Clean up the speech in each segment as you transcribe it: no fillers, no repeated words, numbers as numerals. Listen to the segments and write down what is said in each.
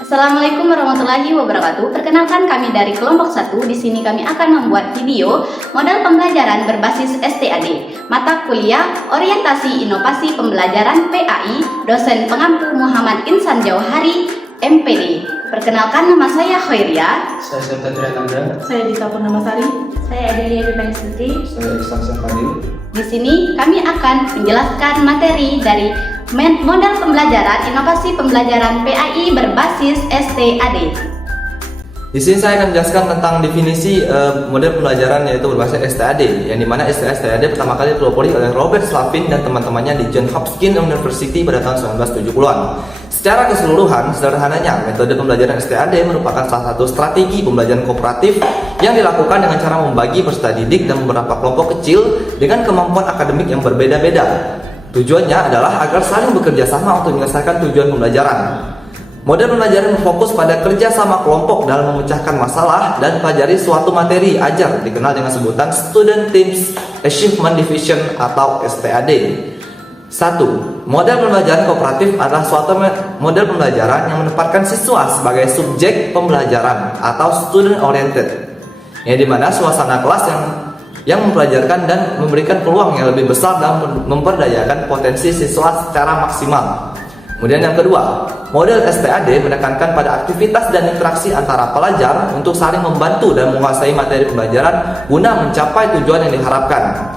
Assalamualaikum warahmatullahi wabarakatuh. Perkenalkan, kami dari kelompok 1. Di sini kami akan membuat video model pembelajaran berbasis STAD, mata kuliah Orientasi Inovasi Pembelajaran PAI, dosen pengampu Muhammad Insan Jauhari, MPD. Perkenalkan, nama saya Khairia. Saya Septa Triatanda. Saya Dita Purnamasari. Saya Adelia Bipangstuti. Saya Iksan Fadil. Di sini kami akan menjelaskan materi dari model pembelajaran inovasi pembelajaran PAI berbasis STAD. Di sini saya akan menjelaskan tentang definisi model pembelajaran yaitu berbasis STAD, yang dimana STAD pertama kali dipelopori oleh Robert Slavin dan teman-temannya di Johns Hopkins University pada tahun 1970-an. Secara keseluruhan, sederhananya, metode pembelajaran STAD merupakan salah satu strategi pembelajaran kooperatif yang dilakukan dengan cara membagi peserta didik dan beberapa kelompok kecil dengan kemampuan akademik yang berbeda-beda. Tujuannya adalah agar saling bekerja sama untuk menyelesaikan tujuan pembelajaran. Model pembelajaran berfokus pada kerja sama kelompok dalam memecahkan masalah dan pelajari suatu materi ajar, dikenal dengan sebutan Student Teams Achievement Division atau STAD. 1. Model pembelajaran kooperatif adalah suatu model pembelajaran yang menempatkan siswa sebagai subjek pembelajaran atau student oriented, yang dimana suasana kelas yang mempelajarkan dan memberikan peluang yang lebih besar dalam memperdayakan potensi siswa secara maksimal. Kemudian yang kedua, model STAD menekankan pada aktivitas dan interaksi antara pelajar untuk saling membantu dan menguasai materi pembelajaran guna mencapai tujuan yang diharapkan.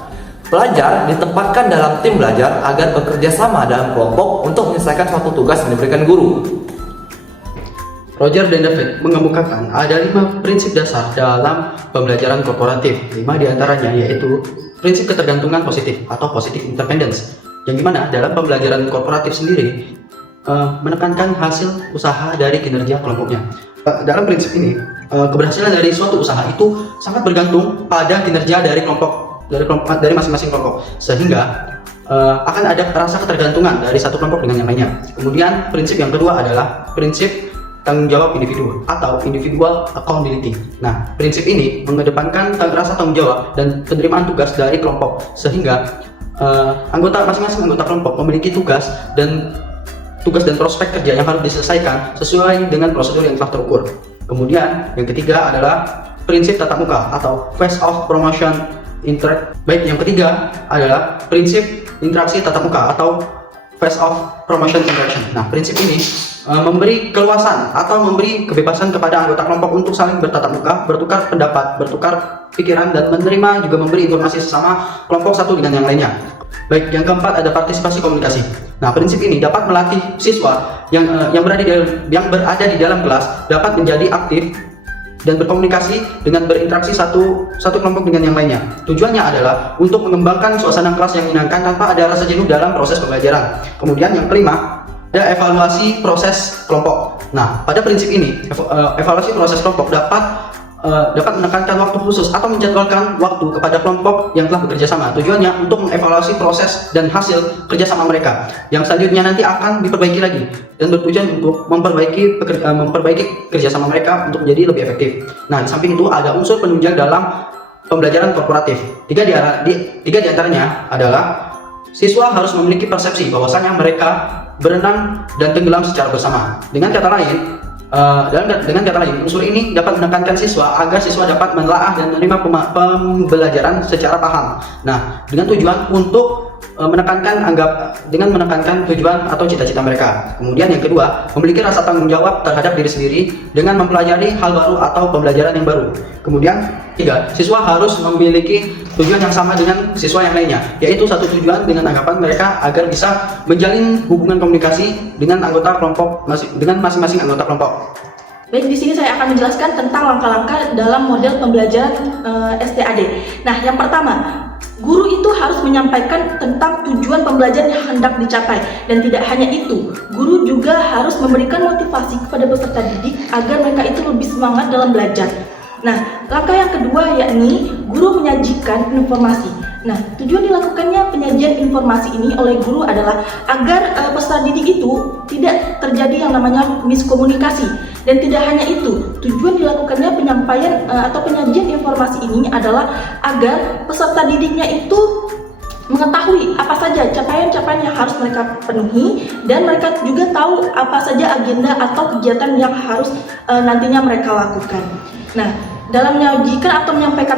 Pelajar ditempatkan dalam tim belajar agar bekerja sama dalam kelompok untuk menyelesaikan suatu tugas yang diberikan guru. Roger dan David mengemukakan ada 5 prinsip dasar dalam pembelajaran korporatif. 5 diantaranya yaitu prinsip ketergantungan positif atau positive independence, yang dimana dalam pembelajaran korporatif sendiri menekankan hasil usaha dari kinerja kelompoknya. Dalam prinsip ini, keberhasilan dari suatu usaha itu sangat bergantung pada kinerja dari masing-masing kelompok, sehingga akan ada rasa ketergantungan dari satu kelompok dengan yang lainnya. Kemudian prinsip yang kedua adalah prinsip tanggung jawab individu atau individual accountability. Nah, prinsip ini mengedepankan rasa tanggung jawab dan penerimaan tugas dari kelompok, sehingga masing-masing anggota kelompok memiliki tugas dan prospek kerja yang harus diselesaikan sesuai dengan prosedur yang telah terukur. Kemudian yang ketiga adalah prinsip tatap muka atau face-off promotion interact. Baik, yang ketiga adalah prinsip interaksi tatap muka atau face-off promotion interaction. Nah, prinsip ini memberi keluasan atau memberi kebebasan kepada anggota kelompok untuk saling bertatap muka, bertukar pendapat, bertukar pikiran, dan menerima juga memberi informasi sesama kelompok satu dengan yang lainnya. Baik, yang keempat ada partisipasi komunikasi. Nah, prinsip ini dapat melatih siswa yang berada di dalam kelas dapat menjadi aktif dan berkomunikasi dengan berinteraksi satu kelompok dengan yang lainnya. Tujuannya adalah untuk mengembangkan suasana kelas yang menyenangkan tanpa ada rasa jenuh dalam proses pembelajaran. Kemudian yang kelima, ada evaluasi proses kelompok. Nah, pada prinsip ini, evaluasi proses kelompok dapat menekankan waktu khusus atau menjadwalkan waktu kepada kelompok yang telah bekerja sama. Tujuannya untuk mengevaluasi proses dan hasil kerjasama mereka, yang selanjutnya nanti akan diperbaiki lagi dan bertujuan untuk memperbaiki kerjasama mereka untuk menjadi lebih efektif. Nah, di samping itu ada unsur penunjang dalam pembelajaran korporatif. Tiga diantaranya adalah siswa harus memiliki persepsi bahwasanya mereka berenang dan tenggelam secara bersama. Dengan kata lain, unsur ini dapat menekankan siswa agar siswa dapat menelaah dan menerima pembelajaran secara paham. Nah, dengan tujuan untuk menekankan tujuan atau cita-cita mereka. Kemudian yang kedua, memiliki rasa tanggung jawab terhadap diri sendiri dengan mempelajari hal baru atau pembelajaran yang baru. Kemudian tiga, siswa harus memiliki tujuan yang sama dengan siswa yang lainnya, yaitu satu tujuan dengan anggapan mereka agar bisa menjalin hubungan komunikasi dengan masing-masing anggota kelompok. Baik, di sini saya akan menjelaskan tentang langkah-langkah dalam model pembelajaran STAD. Nah, yang pertama, guru itu harus menyampaikan tentang tujuan pembelajaran yang hendak dicapai, dan tidak hanya itu, guru juga harus memberikan motivasi kepada peserta didik agar mereka itu lebih semangat dalam belajar. Nah, langkah yang kedua yakni guru menyajikan informasi. Nah, tujuan dilakukannya penyajian informasi ini oleh guru adalah agar peserta didik itu tidak terjadi yang namanya miskomunikasi. Dan tidak hanya itu, tujuan dilakukannya penyampaian atau penyajian informasi ini adalah agar peserta didiknya itu mengetahui apa saja capaian-capaian yang harus mereka penuhi, dan mereka juga tahu apa saja agenda atau kegiatan yang harus nantinya mereka lakukan. Nah, dalam menyajikan atau menyampaikan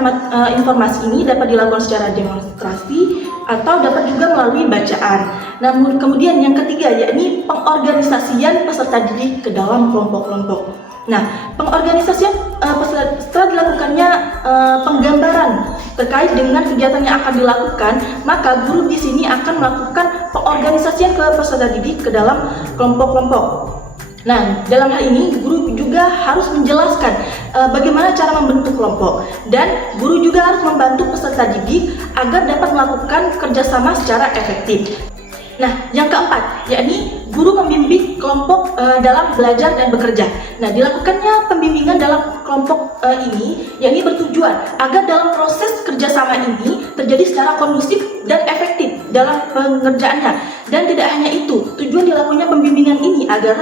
informasi ini dapat dilakukan secara demonstrasi atau dapat juga melalui bacaan. Namun kemudian yang ketiga yakni pengorganisasian peserta didik ke dalam kelompok-kelompok. Nah, pengorganisasian setelah dilakukannya penggambaran terkait dengan kegiatan yang akan dilakukan, maka guru di sini akan melakukan pengorganisasian ke peserta didik ke dalam kelompok-kelompok. Nah, dalam hal ini guru juga harus menjelaskan bagaimana cara membentuk kelompok, dan guru juga harus membantu peserta didik agar dapat melakukan kerjasama secara efektif. Nah, yang keempat, yakni guru membimbing kelompok dalam belajar dan bekerja. Nah, dilakukannya pembimbingan dalam kelompok ini, yakni bertujuan agar dalam proses kerjasama ini terjadi secara kondusif dan efektif dalam pengerjaannya. Dan tidak hanya itu, tujuan dilakukannya pembimbingan ini agar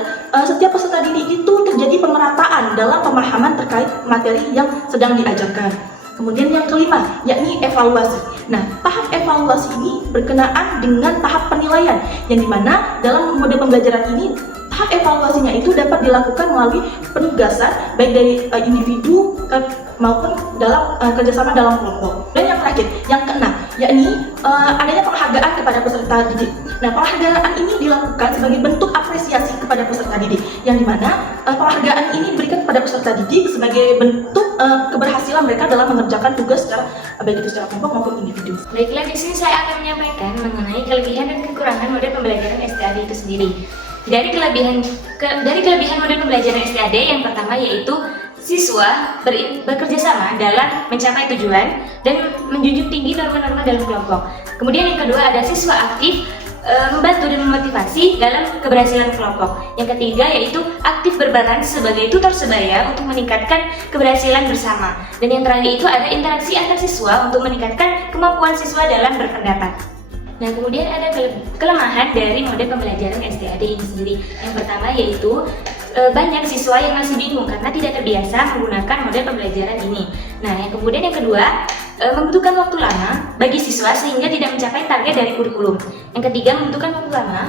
setiap peserta didik itu terjadi pemerataan dalam pemahaman terkait materi yang sedang diajarkan. Kemudian yang kelima, yakni evaluasi. Nah, tahap evaluasi ini berkenaan dengan tahap penilaian, yang dimana dalam mode pembelajaran ini tahap evaluasinya itu dapat dilakukan melalui penugasan baik dari individu maupun dalam kerjasama dalam kelompok. Dan yang terakhir, yang keenam, yakni adanya penghargaan kepada peserta didik. Nah, penghargaan ini dilakukan sebagai bentuk apresiasi kepada peserta didik, yang dimana penghargaan ini diberikan kepada peserta didik sebagai bentuk keberhasilan mereka dalam mengerjakan tugas secara baik itu secara kelompok maupun individu. Baiklah, di sini saya akan menyampaikan mengenai kelebihan dan kekurangan mode pembelajaran STAD itu sendiri. Dari kelebihan mode pembelajaran STAD, yang pertama yaitu siswa bekerja sama dalam mencapai tujuan dan menjunjung tinggi norma-norma dalam kelompok. Kemudian yang kedua ada siswa aktif membantu dan memotivasi dalam keberhasilan kelompok. Yang ketiga yaitu aktif berperan sebagai tutor sebaya untuk meningkatkan keberhasilan bersama. Dan yang terakhir itu ada interaksi antar siswa untuk meningkatkan kemampuan siswa dalam berpendapat. Nah, kemudian ada kelemahan dari mode pembelajaran STAD ini sendiri. Yang pertama yaitu banyak siswa yang masih bingung karena tidak terbiasa menggunakan mode pembelajaran ini. Nah, yang kemudian yang kedua, membutuhkan waktu lama bagi siswa sehingga tidak mencapai target dari kurikulum. Yang ketiga, membutuhkan waktu lama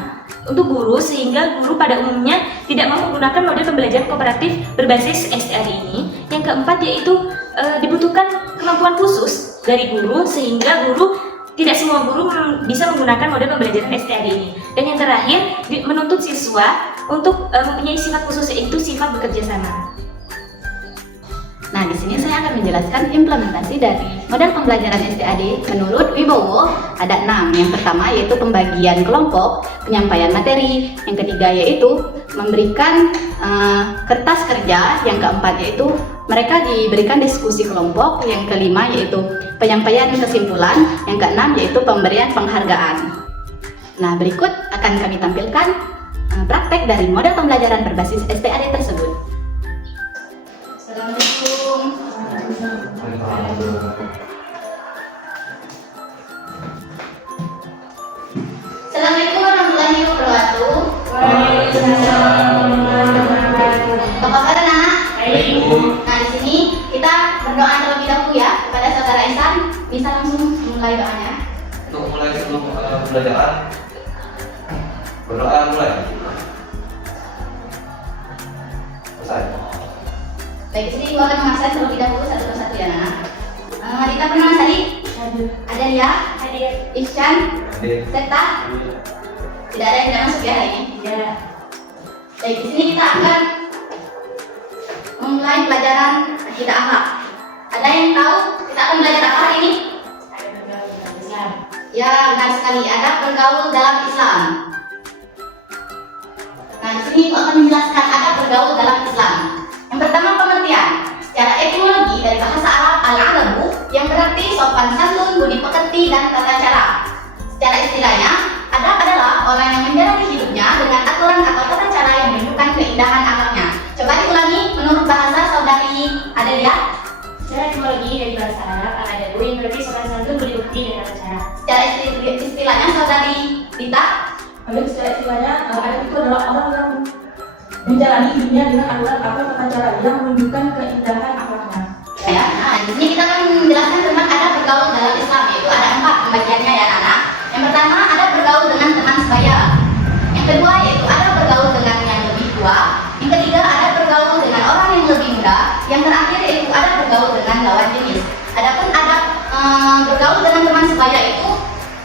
untuk guru sehingga guru pada umumnya tidak mau menggunakan mode pembelajaran kooperatif berbasis STAD ini. Yang keempat yaitu dibutuhkan kemampuan khusus dari guru sehingga tidak semua guru bisa menggunakan mode pembelajaran STAD ini. Dan yang terakhir, menuntut siswa untuk mempunyai sifat khusus, yaitu sifat bekerja sama. Nah, di sini saya akan menjelaskan implementasi dari model pembelajaran STAD menurut Wibowo. Ada 6. Yang pertama yaitu pembagian kelompok, penyampaian materi. Yang ketiga yaitu memberikan kertas kerja. Yang keempat yaitu mereka diberikan diskusi kelompok. Yang kelima yaitu penyampaian kesimpulan. Yang keenam yaitu pemberian penghargaan. Nah, berikut akan kami tampilkan praktek dari model pembelajaran berbasis STAD tersebut. Assalamualaikum. Assalamualaikum warahmatullahi wabarakatuh. Apa kabar anak? Nah, di sini kita berdoa terlebih dahulu ya kepada saudara Ihsan. Bisa langsung mulai doanya. Untuk mulai sebelum pembelajaran, berdoa mulai. Selesai. Baik, di sini gua akan mengajar terlebih dahulu satu persatu ya anak. Kita perkenalan tadi. Ada Lia, Ihsan, Seta. Tidak ada yang tidak masuk ya hari ini. Tidak. Baik, di sini kita akan memulai pelajaran akidah akhlak. Ada yang tahu kita akan belajar apa hari ini? Ya, benar sekali. Ada bergaul dalam Islam. Nah, di sini aku akan menjelaskan adab bergaul dalam Islam. Yang pertama, pengertian. Secara etimologi dari bahasa Arab al-adabu yang berarti sopan santun, budi pekerti, dan tata cara. Secara istilahnya, adab adalah orang yang menjalani hidupnya dengan aturan atau tata cara yang menunjukkan keindahan akhlaknya. Coba diulangi menurut bahasa saudari Adelia. Secara etimologi dari bahasa Arab al-adabu yang berarti sopan santun, budi pekerti, dan tata cara. Secara istilahnya saudari Dita. Secara istilahnya adab itu adalah orang yang menjalani hidupnya dengan aturan atau tata cara yang menunjukkan keindahan akhlaknya. Ya, nah di sini kita akan menjelaskan tentang adab bergaul dalam Islam, yaitu ada 4 pembagiannya ya anak. pertama ada bergaul dengan teman sebaya. Yang kedua yaitu ada bergaul dengan yang lebih tua. Yang ketiga ada bergaul dengan orang yang lebih muda. Yang terakhir yaitu ada bergaul dengan lawan jenis. Adapun ada bergaul dengan teman sebaya itu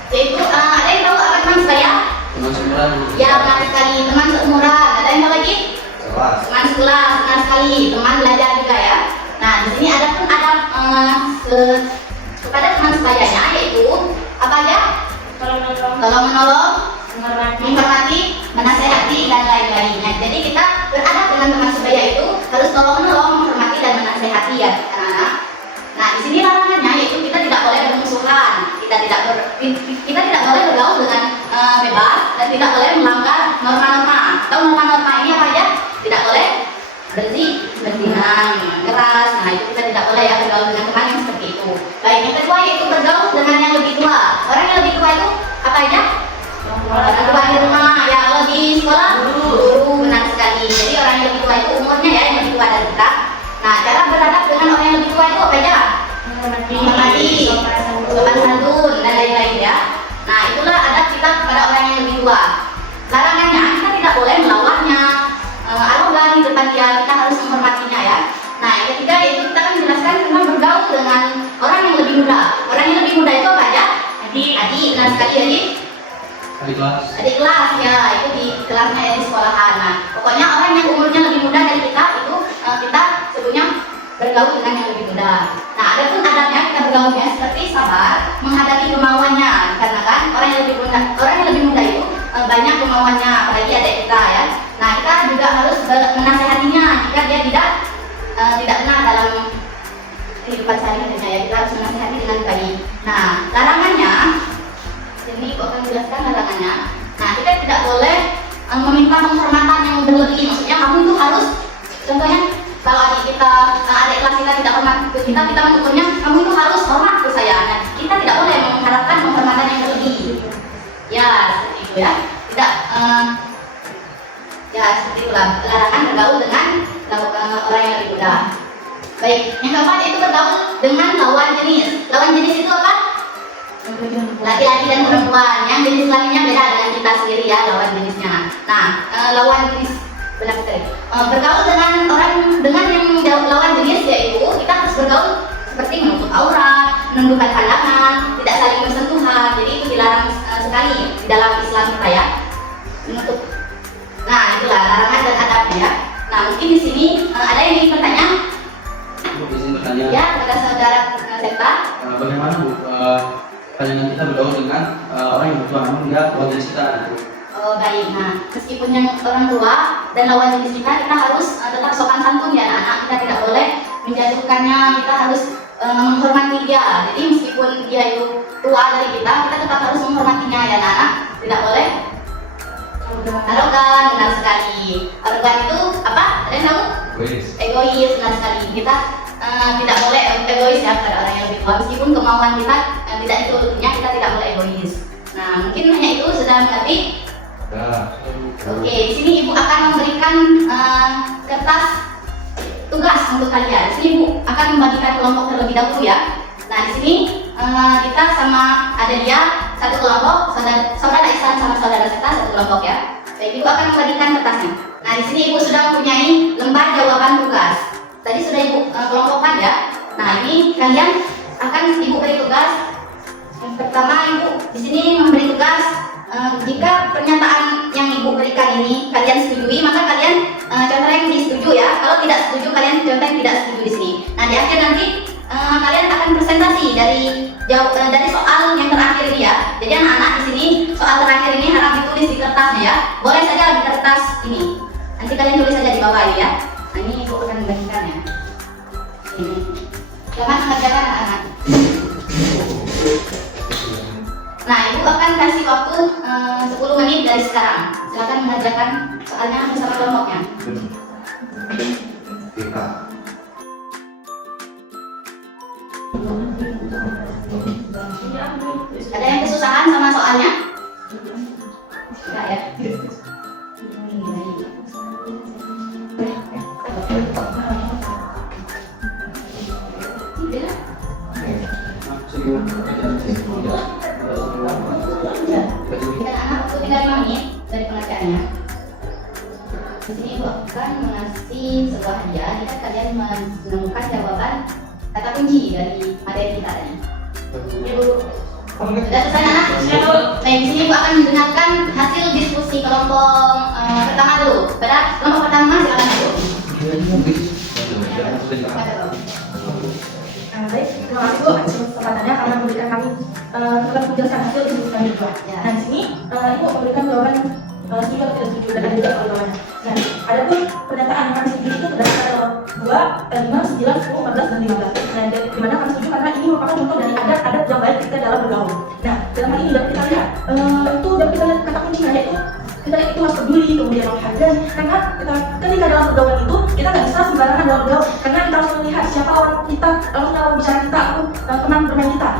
yaitu ada yang tahu apa teman sebaya? Teman seumuran. Ya benar sekali, teman seumuran. Ada yang tahu lagi? Teman sekelas, benar sekali, teman belajar juga ya. Nah di sini ada pun ada kepada teman sebayanya yaitu apa aja? Tolong menolong, menghormati, menasehati dan lain-lainnya. Jadi kita beradab dengan teman sebaya itu harus tolong menolong, menghormati dan menasehati ya anak-anak. Nah di sini larangannya yaitu kita tidak boleh bermusuhan, kita tidak boleh bergaul dengan bebas dan tidak boleh melanggar norma-norma. Atau norma-norma ini apa aja? Tidak boleh berzina, keras. Nah itu kita tidak boleh ya bergaul dengan teman yang seperti itu. Baik, yang kedua yaitu bergaul dengan yang lebih tua. Orang yang lebih tua itu apa aja? Orang tua di rumah, ya kalau di sekolah guru, benar sekali. Jadi orang yang lebih tua itu umurnya ya yang lebih tua dari kita. Nah cara beradab dengan orang yang lebih tua itu apa aja? Menghormati, sopan santun dan lain-lain ya. Nah itulah adab kita kepada orang yang lebih tua. Larangannya kita tidak boleh melawannya, arogan di depan dia, kita harus menghormatinya ya. Nah yang ketiga yaitu kita akan menjelaskan tentang bergaul dengan orang yang lebih muda. Orang yang lebih muda itu apa aja? Adik, benar sekali adik. Adik kelas ya, itu di kelasnya ya, di sekolahan. Nah pokoknya orang yang umurnya lebih muda dari kita itu kita sebutnya bergaul dengan yang lebih muda. Nah ada pun adabnya kita bergaulnya seperti sabar menghadapi kemauannya, karena kan orang yang lebih muda itu banyak kemauannya, apalagi adik kita ya. Nah kita juga harus menasehatinya jika dia tidak benar dalam kehidupan sehari-harinya ya, kita harus menasehati dengan baik. Nah larangannya ini Ibu akan jelaskan larangannya. Nah kita tidak boleh meminta penghormatan yang berlebih, maksudnya kamu itu harus, contohnya kalau adik kelas kita tidak hormat ke kita mengukurnya kamu itu harus hormat ke saya. Nah, kita tidak boleh mengharapkan penghormatan yang berlebih. Ya seperti itu ya. Tidak ya seperti itulah larangan bergaul dengan orang yang lebih muda. Baik, yang keempat itu bergaul dengan lawan jenis. Lawan jenis itu apa? Laki-laki dan perempuan. Yang jenis kelaminnya beda dengan kita sendiri ya, lawan jenisnya. Nah, lawan jenis benar sekali. Bergaul dengan yang lawan jenis yaitu kita harus bergaul seperti menutup aurat, menundukkan pandangan, tidak saling bersentuhan. Jadi itu dilarang sekali di dalam Islam kita ya. Menutup. Nah, itulah larangan dan adabnya ya. Nah, mungkin di sini ada yang ingin bertanya? Izin bertanya. Ya, kepada saudara Septa. Bagaimana Bu pandangan kita bergaul dengan orang yang bertua namun dia lawan jenis kita? Oh baik, nah meskipun yang orang tua dan lawan jenis kita harus tetap sopan santun ya anak-anak. Kita tidak boleh menjatuhkannya, kita harus menghormati dia. Jadi meskipun dia itu tua dari kita tetap harus menghormatinya ya anak-anak. Tidak boleh arogan, benar sekali. Arogan itu apa? Ada yang tahu? Egois, benar sekali. Kita tidak boleh egois ya pada orang yang lebih tua. Meskipun kemauan kita tidak ditutupnya, kita tidak boleh egois. Nah mungkin hanya itu sudah mengerti. Oke, di sini Ibu akan memberikan kertas tugas untuk kalian. Di sini Ibu akan membagikan kelompok terlebih dahulu ya. Nah di sini kita sama ada dia satu kelompok, saudara Ihsan sama saudara Seta satu kelompok ya. Baik, Ibu akan membagikan kertasnya. Nah di sini Ibu sudah mempunyai lembar jawaban tugas. Tadi sudah Ibu kelompokkan ya. Nah ini kalian akan Ibu beri tugas. Yang pertama Ibu di sini memberi tugas. Jika pernyataan yang Ibu berikan ini kalian setujui, maka kalian contoh yang disetujui ya. Kalau tidak setuju, kalian contoh yang tidak setuju di sini. Nah di akhir nanti kalian akan presentasi dari soal yang terakhir ini ya. Jadi anak-anak di sini soal terakhir ini harap ditulis di kertasnya ya. Boleh saja di kertas ini. Nanti kalian tulis saja di bawah ini ya. Nah ini Ibu akan membagikan ya. Ini. Selamat mengerjakan anak-anak. Nah, Ibu akan kasih waktu 10 menit dari sekarang. Silakan mengerjakan soalnya bersama kelompoknya. Ada yang kesusahan sama soalnya? Enggak ya? Tidak. sini Ibu akan mengasih sebuah hadiah jika kalian menemukan jawaban kata kunci dari materi kita tadi. Ibu, sudah selesai anak? Sudah, Bu. Baik, di sini Ibu akan mendengarkan hasil diskusi kelompok pertama dulu. Pada kelompok pertama silakan Ibu. Baik, terima kasih Bu atas kesempatannya karena memberikan kami telah menjelaskan hasil diskusi kami juga. Ya. Nah, di sini Ibu memberikan jawaban setuju atau tidak setuju dan ada juga jawabannya. Nah, ada pun pernyataan yang kami setuju itu berdasarkan dalam 2, 5, 9, 10, 14, dan 15. Nah, di mana kami setuju karena ini merupakan contoh dari adat-adat yang baik kita dalam bergaul. Nah, dalam hal ini dapat kita lihat itu dapat kita lihat kata kuncinya yaitu kita itu harus peduli, kemudian menghargai. Karena ketika dalam bergaul itu kita nggak bisa sembarangan dalam bergaul karena kita harus melihat siapa orang kita, lalu lawan bicara kita atau teman bermain kita,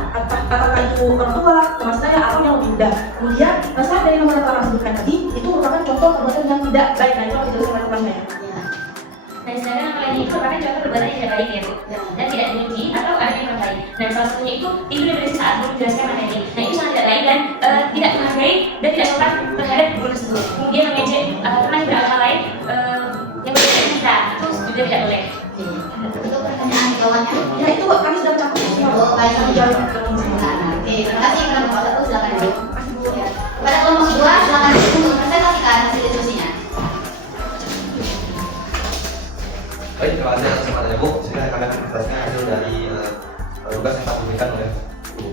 apakah itu orang tua, teman saya atau yang lebih muda. Kemudian saat dari nomor yang orang sebutkan tadi itu merupakan contoh perbuatan yang tidak baik. Nah, itu harus dijelaskan oleh teman saya. Nah, sedangkan yang lainnya itu merupakan contoh perbuatan yang tidak baik ya Bu, dan tidak dipuji atau ada yang orang lain. Nah, salah satunya itu dari saat menjelaskan materi. Nah, itu sangat tidak baik dan tidak menghargai dan tidak sopan terhadap guru tersebut. Kemudian mengejek teman beragama lain yang berbeda dengan kita, itu juga tidak boleh. Untuk pertanyaan di bawahnya. Ya itu kami sudah mencakup semua. Oh, baik. Kami jawab ke semua. Oke, terima kasih kelompok 1 silakan Ibu. Terima kasih Bu. Ya. Kepada kelompok 2 silakan Ibu untuk presentasikan hasil diskusinya. Baik, terima kasih atas kesempatannya Bu. Sini kami akan menjelaskan hasil dari tugas yang telah diberikan oleh Bu.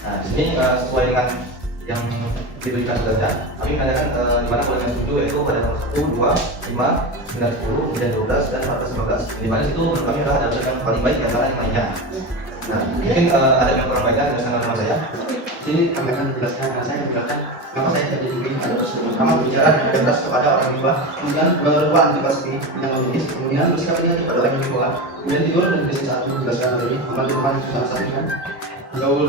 Nah, di sini sesuai dengan yang diberikan tugasnya, kami menanyakan di mana poin yang setuju yaitu pada nomor 1, 2, 5, 9, 10, kemudian 12 dan 14, 15. Di mana itu menurut kami adalah data yang paling baik di antara yang lainnya. Nah, mungkin ada yang kurang baiknya dengan sama saya. Sini kami akan menjelaskan karena saya menjelaskan kenapa saya tidak jadi pada tersebut. Pertama berbicara dengan bebas kepada orang tua, kemudian berantisipasi yang logis, kemudian bersikap negatif pada orang yang tua, kemudian tidur dan diskusi 1 menjelaskan materi, amal Tuhan salah satunya gaul,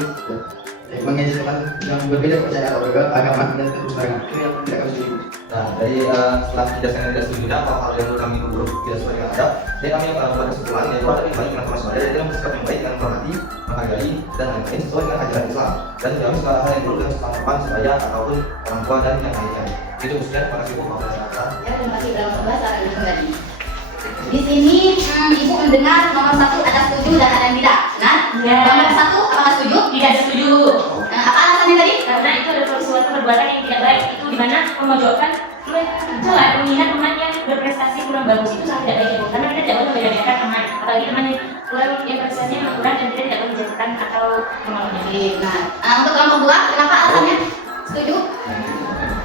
mengejekkan yang berbeda kepercayaan atau agama dan keturunan itu yang tidak kami setuju. Nah, dari setelah penjelasan yang tidak setuju atau hal yang menurut kami buruk tidak sesuai dengan adab, jadi kami membuat kesimpulan yaitu ada yang baik dengan informasi ada dan bersikap yang baik dengan menghormati, menghargai dan lain-lain sesuai dengan ajaran Islam dan menjauhi segala hal yang buruk dengan sopan sebaya ataupun orang tua dan yang lainnya. Itu khususnya. Terima kasih Bu. Ya, terima kasih kelompok 2 silakan Ibu kembali. Di sini Ibu mendengar nomor 1 ada setuju dan ada yang tidak. Nah, Ya. nomor 1 apakah setuju? Tidak setuju. Apa alasannya tadi? Karena itu adalah suatu perbuatan yang tidak baik, itu dimana memojokkan, mencela, menghina teman yang berprestasi kurang bagus, itu sangat tidak baik ya Bu. Karena kita tidak boleh membeda-bedakan teman, apalagi teman yang prestasinya kurang dan kita tidak boleh menjatuhkan atau menolaknya. Oke, nah untuk kelompok 2 kenapa alasannya? Setuju?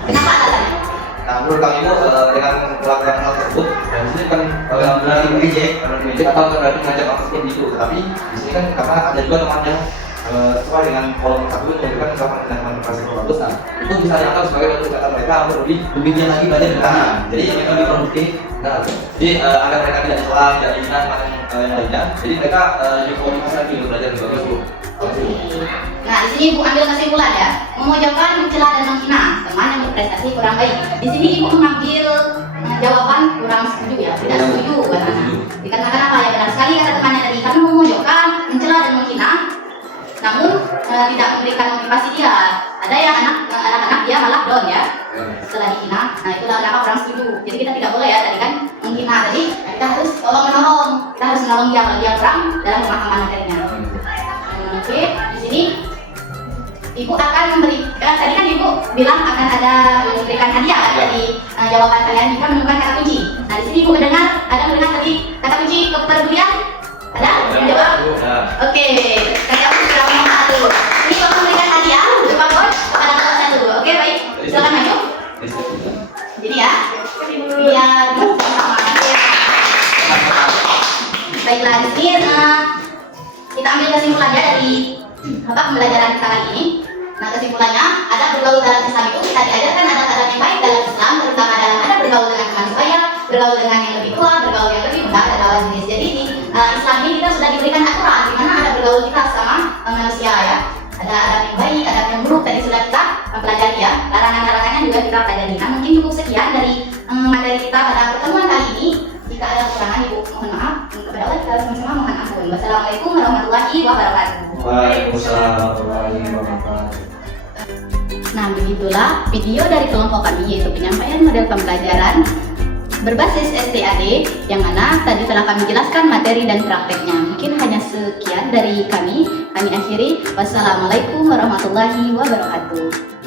Kenapa alasannya? Nah, menurut kami Bu, dengan melakukan hal tersebut, dan di sini kan berarti mengejek atau berarti mengajak orang seperti itu. Tetapi di sini kan karena ada juga teman yang sesuai dengan kolom 1 yang menunjukkan ucapan dan prestasi kurang bagus. Nah, itu bisa dianggap sebagai bentuk kata mereka untuk lebih giat lagi belajar. Nah, jadi mereka lebih produktif. Nah, jadi agar mereka tidak dicela, tidak dihina teman yang lainnya. Jadi mereka lebih fokus lagi untuk belajar lebih bagus Bu. Oke. Nah, di sini Ibu ambil kesimpulan ya. Memojokkan, mencela dan menghina teman yang berprestasi kurang baik. Di sini Ibu mengambil jawaban kurang setuju ya, tidak setuju karena dikarenakan apa ya, benar sekali kata temannya tadi, kami memojokkan, mencela dan menghina, namun tidak memberikan motivasi dia. Ada yang anak-anak dia malah down ya setelah dihina. Nah, itulah kenapa kurang setuju. Jadi kita tidak boleh ya tadi kan menghina tadi, kita harus tolong menolong, kita harus menolong dia kalau dia kurang dalam pemahaman materinya. Oke, di sini Ibu akan memberikan, tadi kan Ibu bilang akan ada memberikan hadiah kan dari jawaban kalian jika menemukan kata kunci. Nah, di sini Ibu mendengar, ada mendengar tadi kata kunci kepedulian? Ada? Menjawab? Oke, saya sudah memahami. Ini Bapak memberikan hadiah berupa gold kepada kelompok 1. Oke, baik. Silakan maju. Jadi ya, biar sama. Baiklah, di sini kita ambil kesimpulannya dari pembelajaran kita kali ini. Nah, kesimpulannya ada bergaul dalam Islam itu kita diajarkan adat-adat yang baik dalam Islam, terutama dalam ada bergaul dengan teman sebaya, bergaul dengan yang lebih tua, bergaul yang lebih muda, dan lawan jenis. Jadi di Islam ini kita sudah diberikan aturan di mana ada bergaul kita sama manusia ya. Ada adat yang baik, adat yang buruk tadi sudah kita pelajari ya. Larangan-larangannya juga kita pelajari. Nah, mungkin cukup sekian dari materi kita pada pertemuan kali ini. Jika ada kekurangan Ibu mohon maaf, kepada Allah kita sama-sama mohon ampun. Wassalamualaikum warahmatullahi wabarakatuh. Waalaikumsalam warahmatullahi wabarakatuh. Nah, begitulah video dari kelompok kami yaitu penyampaian model pembelajaran berbasis STAD yang mana tadi telah kami jelaskan materi dan prakteknya. Mungkin hanya sekian dari kami. Kami akhiri. Wassalamualaikum warahmatullahi wabarakatuh.